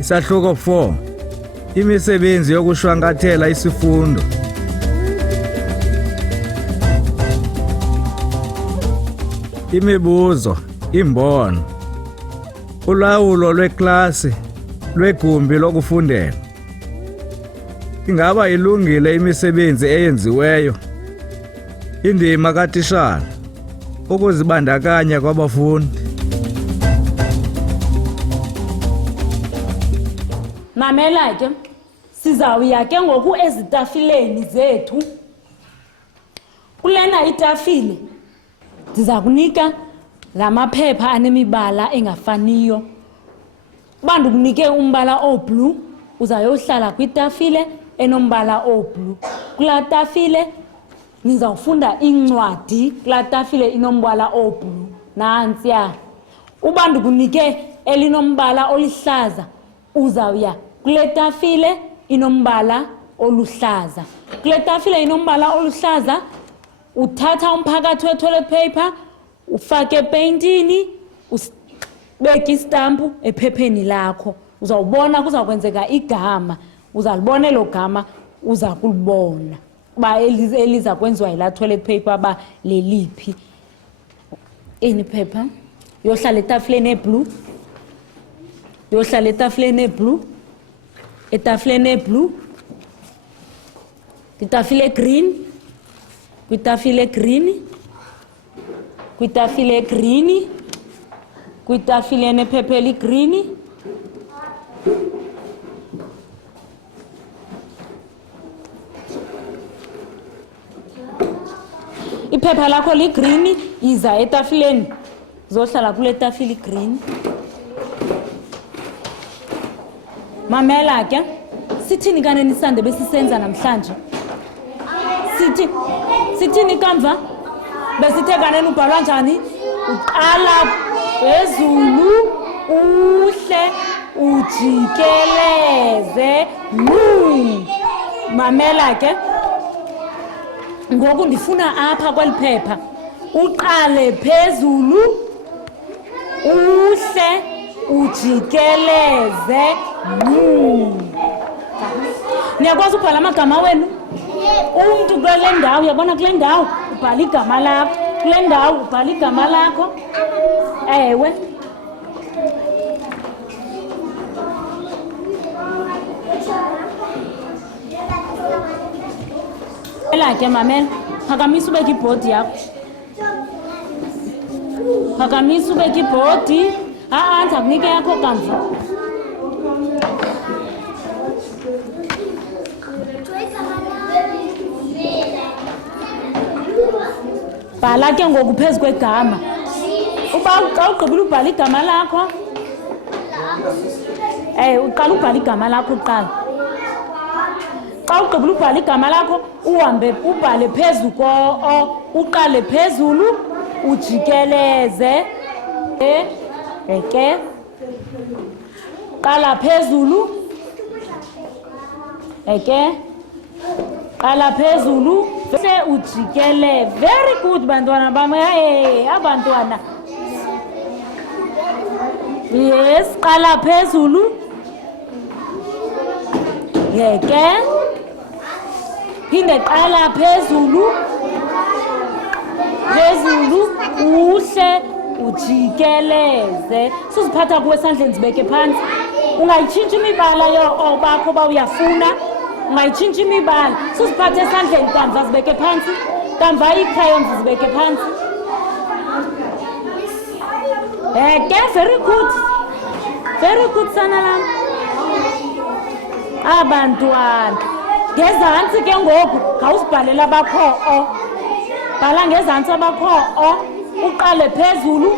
Isahluko 4. Imisebenzi yokushwankathela isifundo. Imibuzo, imbono. Ulawulo lweklasi, lwegumbi lokufundela. Ingaba ilungile imisebenzi eyenziweyo? Indima kaTitshala, ukuzibandakanya kwabafundi. Mamela ke sizawuya ke ngoku ezitafileni zethu. Kulena itafile ndiza kunika lamaphepha anemibala engafaniyo. Bantu kunike umbala oblue, uzayohlala kwitafile enombala oblue. Kula tafile nizawufunda incwadi, kula tafile inombala oblue. Nantsiya. Ubantu kunike elinombala olihlaza, uzawuya kule tafile inombala oluhlaza. Kule tafile inombala oluhlaza uthatha umphakathi we-toilet paper, ufake epaintini, ubeke istampu ephepheni lakho. Uzawubona kuzakwenzeka igama, uzalibona elo gama, uza kulibona uba eliza kwenziwa yilaa toilet paper ba leliphi. Ini phepha yohlala etafileni eblue, yohlala etafileni eblue, etafileni eblue, itafile green, kwitafile green, kwitafile green, kwitafile enephepha eligreen, iphepha lakho ligreen, iza etafileni zohlala kule tafile green. Mamela ke sithini kanene isande besisenza namhlanje? Sithini kamva? Besithe kanene ubhalwa njani? Uqala phezulu, uhle, ujikeleze, Mamela ke ngoku ndifuna apha kweli phepha uqale phezulu, uhle, ujikeleze, Niyakwazi ubhala amagama wenu? Umntu kule ndawo, uyabona kule ndawo ubhala igama lakho, kule ndawo ubhala igama lakho. Ewe. Ela ke mamela, phakamisa ubeke ibhodi yakho. Phakamisa ubeke ibhodi. Ndiza kunike yakho kamva. Bhala ke ngoku phezu kwegama. Uba xa ugqibile ubhala igama lakho. Uqala ubhala igama lakho uqala. Xa ugqibile ubhala igama lakho, uhambe ubhale phezu uqale phezulu, ujikeleze. Ke qala phezulu. Ke qala phezulu. Bese ujikele. Very good bantwana bami. Abantwana. Yes, qala phezulu. Ke phinde qala phezulu. Phezulu, uhle, ujikeleze. Siziphatha kuwe esandleni zibeke phansi. Ungayitshintsha imibala bakho ba uyafuna. Ungayitshintsha imibala. Siziphatha esandleni kamva zibeke phansi. Kamva icrayons zibeke phansi. Ke very good. Very good sana lam. Abantwana. Ngezantsi ke ngoku ngawusibhalela abakho. Bhala ngezantsi abakho. Uqale phezulu.